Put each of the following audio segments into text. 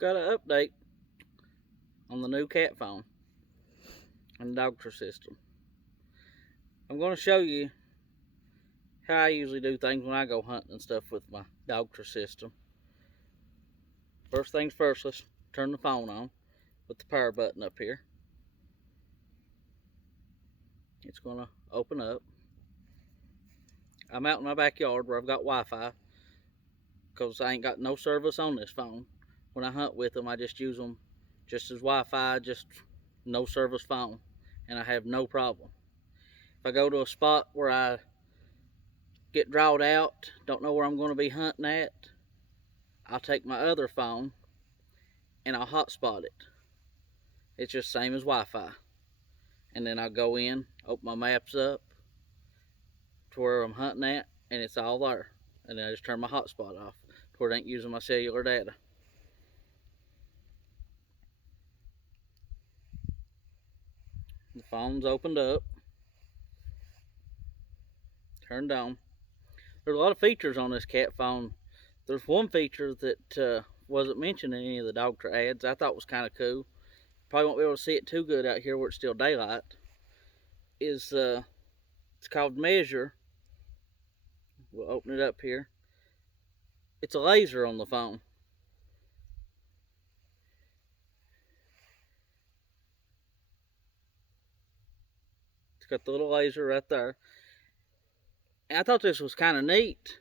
got an update on the new CAT phone and Dogtra system. I'm going to show you how I usually do things when I go hunting and stuff with my Dogtra system. First things first, let's turn the phone on with the power button up here. It's going to open up. I'm out in my backyard where I've got Wi-Fi because I ain't got no service on this phone. When I hunt with them, I just use them just as Wi-Fi, just no service phone, and I have no problem. If I go to a spot where I get drawed out, don't know where I'm going to be hunting at, I'll take my other phone and I'll hotspot it. It's just same as Wi-Fi. And then I'll go in, open my maps up to where I'm hunting at, and it's all there. And then I just turn my hotspot off to where it ain't using my cellular data. The phone's opened up, turned on. There's a lot of features on this CAT phone. There's one feature that wasn't mentioned in any of the Dogtra ads I thought was kind of cool. Probably won't be able to see it too good out here where it's still daylight. It's called Measure. We'll open it up here. It's a laser on the phone. It's got the little laser right there. And I thought this was kind of neat.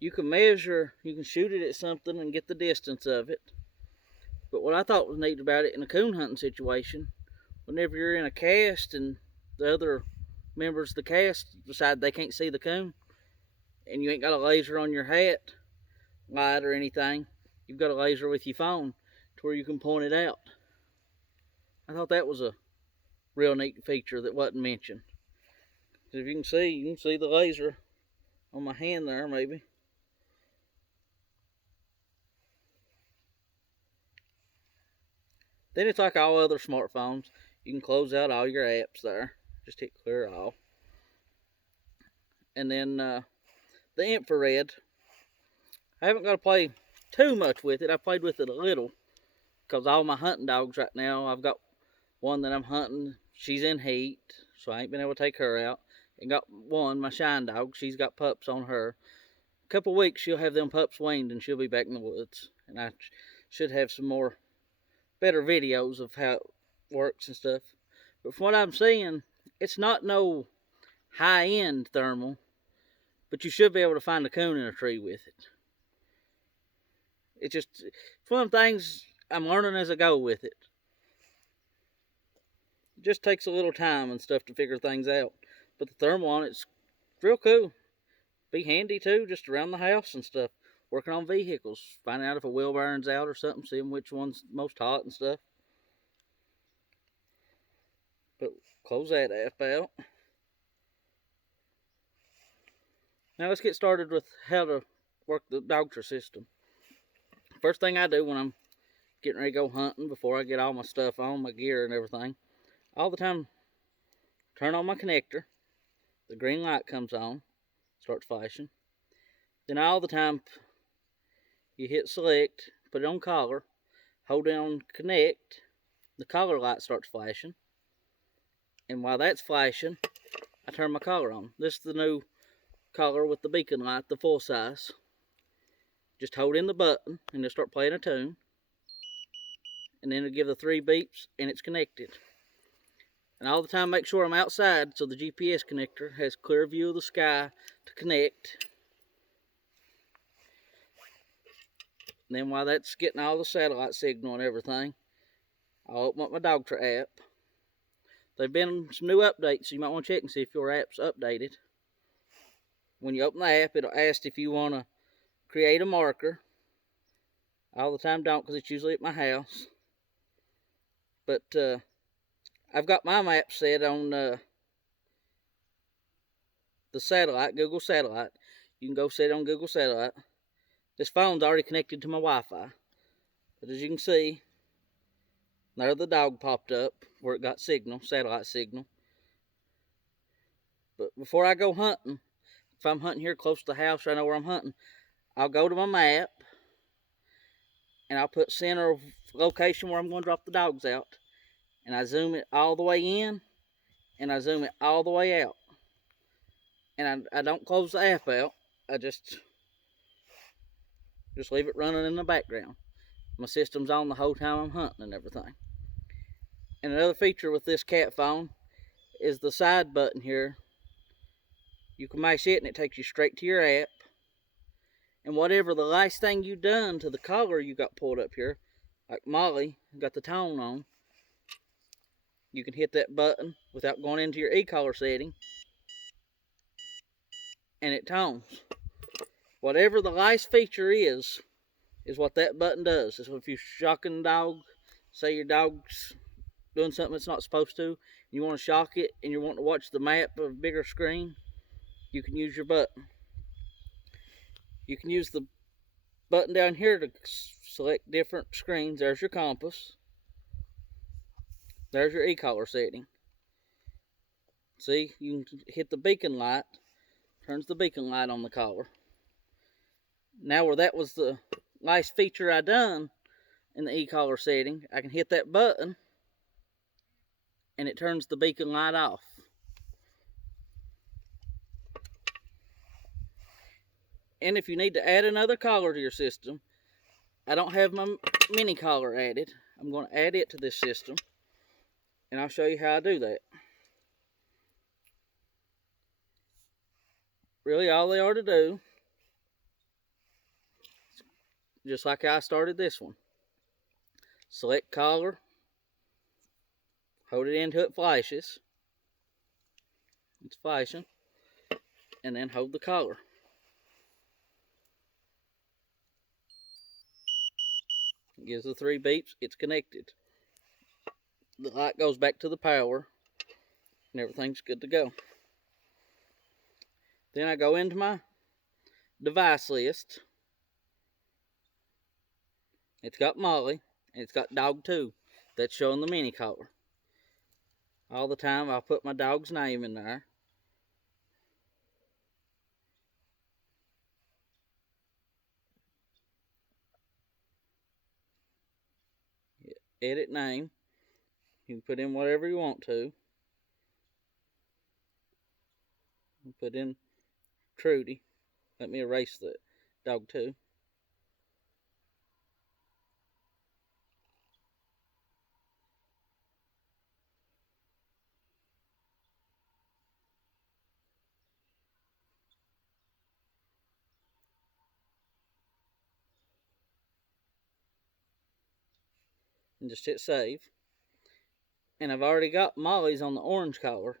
You can measure, you can shoot it at something and get the distance of it. But what I thought was neat about it in a coon hunting situation, whenever you're in a cast and the other members of the cast decide they can't see the coon, and you ain't got a laser on your hat light or anything, you've got a laser with your phone to where you can point it out. I thought that was a real neat feature that wasn't mentioned. If you can see the laser on my hand there, maybe. Then it's like all other smartphones. You can close out all your apps there. Just hit clear all. And then the infrared. I haven't got to play too much with it. I played with it a little because all my hunting dogs right now, I've got one that I'm hunting. She's in heat, so I ain't been able to take her out. And got one, my shine dog. She's got pups on her. A couple of weeks, she'll have them pups weaned and she'll be back in the woods. And I should have some better videos of how it works and stuff. But from what I'm seeing, it's not no high-end thermal, but you should be able to find a coon in a tree with it. It's one of the things I'm learning as I go with it. It just takes a little time and stuff to figure things out. But the thermal on it's real cool. Be handy too, just around the house and stuff. Working on vehicles, finding out if a wheel bearing's out or something, seeing which one's most hot and stuff. But close that app out. Now let's get started with how to work the Dogtra system. First thing I do when I'm getting ready to go hunting, before I get all my stuff on, my gear and everything, all the time turn on my connector. The green light comes on, starts flashing. Then all the time you hit select, put it on collar, hold down connect, the collar light starts flashing. And while that's flashing, I turn my collar on. This is the new collar with the beacon light, the full size. Just hold in the button and it'll start playing a tune. And then it'll give the 3 beeps and it's connected. And all the time make sure I'm outside so the GPS connector has clear view of the sky to connect. And then while that's getting all the satellite signal and everything, I'll open up my Dogtra app. There've been some new updates, so you might want to check and see if your app's updated. When you open the app, it'll ask if you want to create a marker. All the time don't, because it's usually at my house. But I've got my map set on the satellite, Google Satellite. You can go set it on Google Satellite. This phone's already connected to my Wi-Fi. But as you can see, there the dog popped up where it got signal, satellite signal. But before I go hunting, if I'm hunting here close to the house, I know where I'm hunting, I'll go to my map, and I'll put center of location where I'm going to drop the dogs out, and I zoom it all the way in, and I zoom it all the way out, and I don't close the app out. I just leave it running in the background. My system's on the whole time I'm hunting and everything. And another feature with this CAT phone is the side button here. You can mash it and it takes you straight to your app. And whatever the last thing you done to the collar you got pulled up here, like Molly got the tone on, you can hit that button without going into your e-collar setting, and it tones. Whatever the last feature is what that button does. So if you're shocking the dog, say your dog's doing something it's not supposed to, and you want to shock it and you want to watch the map of a bigger screen, you can use your button. You can use the button down here to select different screens. There's your compass. There's your e-collar setting. See, you can hit the beacon light, turns the beacon light on the collar. Now where that was the last feature I done in the e-collar setting, I can hit that button and it turns the beacon light off. And if you need to add another collar to your system, I don't have my mini collar added. I'm going to add it to this system, and I'll show you how I do that. Really, all they are to do, just like I started this one, select collar, hold it until it flashes. It's flashing, and then hold the collar. It gives the 3 beeps. It's connected. The light goes back to the power, and everything's good to go. Then I go into my device list. It's got Molly, and it's got dog 2. That's showing the mini collar. All the time I'll put my dog's name in there. Edit name. You can put in whatever you want to. Put in Trudy. Let me erase the dog 2. And just hit save. And I've already got Molly's on the orange collar.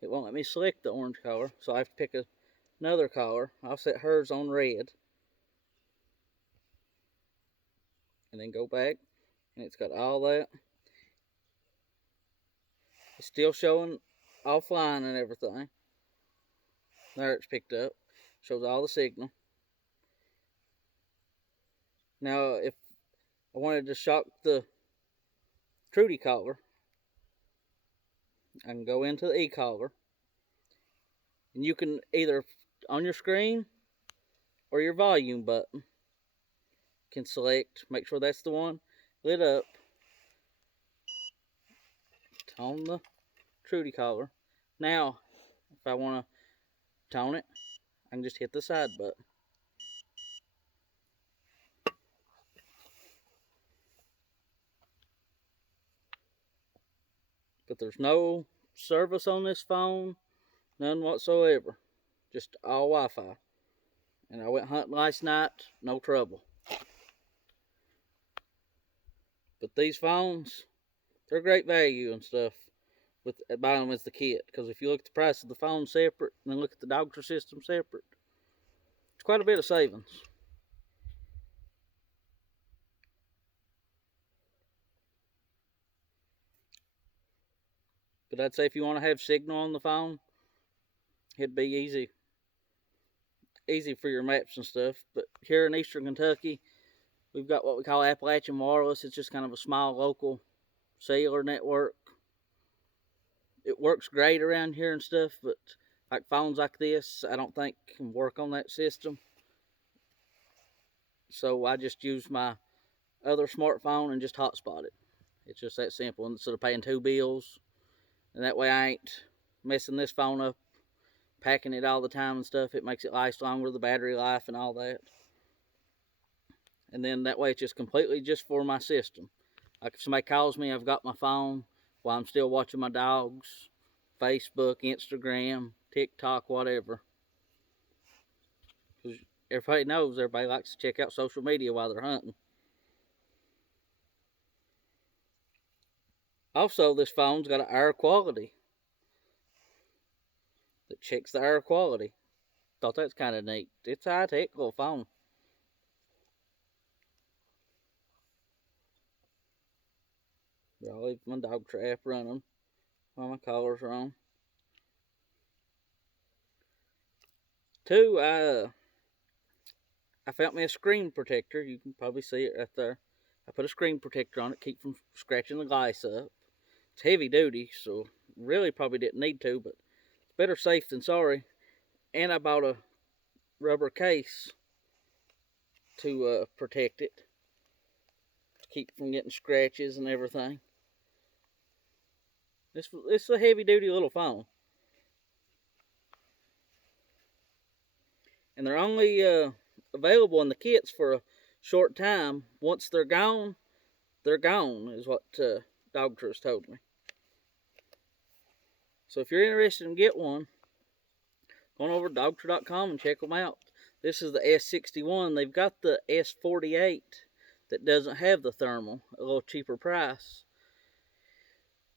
It won't let me select the orange collar, so I have to pick another collar. I'll set hers on red. And then go back, and it's got all that. It's still showing offline and everything. There, it's picked up. Shows all the signal. Now, if I wanted to shock the Trudy collar, I can go into the e-collar, and you can either on your screen or your volume button can select, make sure that's the one lit up, tone the Trudy collar. Now if I want to tone it, I can just hit the side button. But there's no service on this phone, none whatsoever, just all Wi-Fi. And I went hunting last night, no trouble. But these phones, they're great value and stuff with buying them as the kit. Because if you look at the price of the phone separate and then look at the Dogtra system separate, it's quite a bit of savings. But I'd say if you want to have signal on the phone, it'd be easy for your maps and stuff. But here in Eastern Kentucky, we've got what we call Appalachian Wireless. It's just kind of a small local cellular network. It works great around here and stuff, but like phones like this, I don't think can work on that system. So I just use my other smartphone and just hotspot it. It's just that simple. Instead of paying 2 bills, and that way I ain't messing this phone up, packing it all the time and stuff. It makes it last longer, the battery life and all that. And then that way it's just completely just for my system. Like if somebody calls me, I've got my phone while I'm still watching my dogs, Facebook, Instagram, TikTok, whatever. Because everybody knows everybody likes to check out social media while they're hunting. Also, this phone's got an air quality that checks the air quality. Thought that's kind of neat. It's a high-tech little phone. I'll leave my Dogtra app running while my collars are on. Two, I found me a screen protector. You can probably see it right there. I put a screen protector on it, keep from scratching the glass up. It's heavy duty, so really probably didn't need to, but it's better safe than sorry. And I bought a rubber case to protect it, to keep from getting scratches and everything. It's a heavy duty little phone. And they're only available in the kits for a short time. Once they're gone, is what Dogtra's told me. So if you're interested in get one, go on over to Dogtra.com and check them out. This is the S61. They've got the S48 that doesn't have the thermal, a little cheaper price.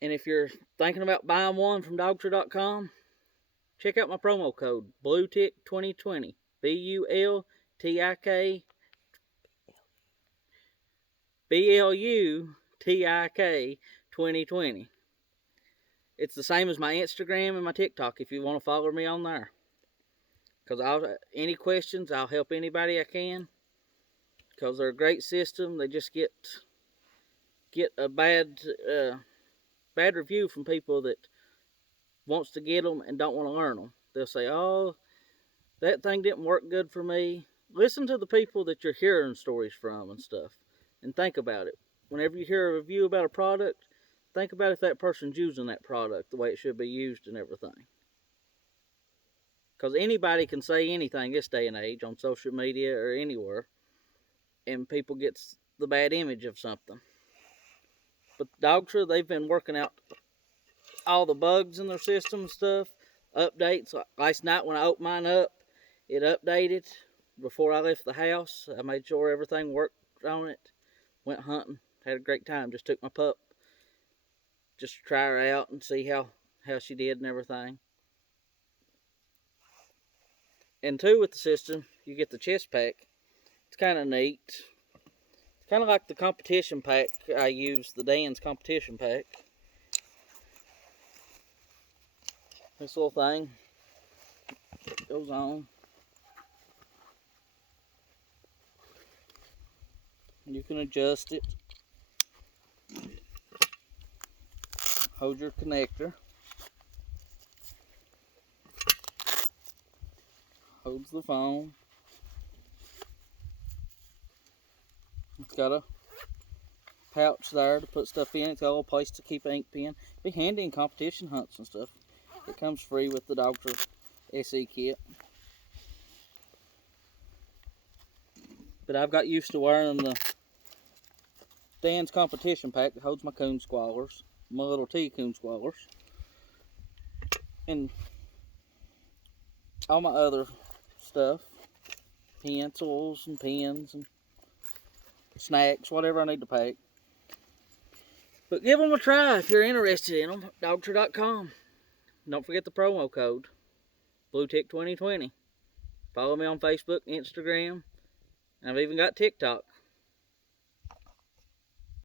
And if you're thinking about buying one from Dogtra.com, check out my promo code, BLUETIK2020. BULTIK 2020. It's the same as my Instagram and my TikTok if you want to follow me on there. Because any questions, I'll help anybody I can. Because they're a great system. They just get a bad review from people that wants to get them and don't want to learn them. They'll say, oh, that thing didn't work good for me. Listen to the people that you're hearing stories from and stuff. And think about it. Whenever you hear a review about a product, think about if that person's using that product the way it should be used and everything. Because anybody can say anything this day and age on social media or anywhere, and people get the bad image of something. But Dogtra, they've been working out all the bugs in their system and stuff, updates. Last night when I opened mine up, it updated before I left the house. I made sure everything worked on it. Went hunting, had a great time. Just took my pup just to try her out and see how she did and everything. And two, with the system, you get the chest pack. It's kind of neat. It's kind of like the competition pack I use, the Dan's competition pack. This little thing goes on. You can adjust it. Hold your connector. Holds the phone. It's got a pouch there to put stuff in. It's got a little place to keep an ink pen. Be handy in competition hunts and stuff. It comes free with the Dogtra SE kit. But I've got used to wearing the Dan's competition pack that holds my coon squallers, my little T coon squallers, and all my other stuff, pencils and pens and snacks, whatever I need to pack. But give them a try if you're interested in them. Dogtra.com. Don't forget the promo code, BLUETIK2020. Follow me on Facebook, Instagram, and I've even got TikTok.